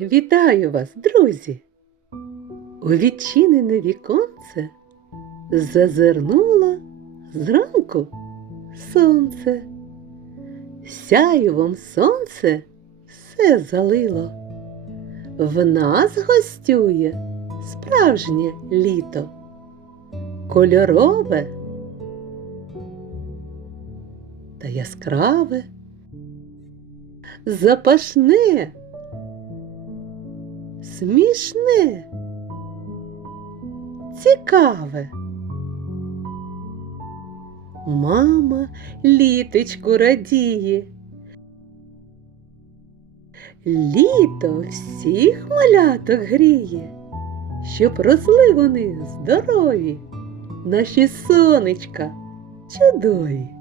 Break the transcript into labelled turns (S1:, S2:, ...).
S1: Вітаю вас, друзі! У відчинене віконце зазирнуло зранку сонце. Сяйвом сонце все залило. В нас гостює справжнє літо, кольорове та яскраве, запашне смішне, цікаве. Мама літочку радіє. Літо всіх маляток гріє, щоб росли вони здорові, наші сонечка чудові.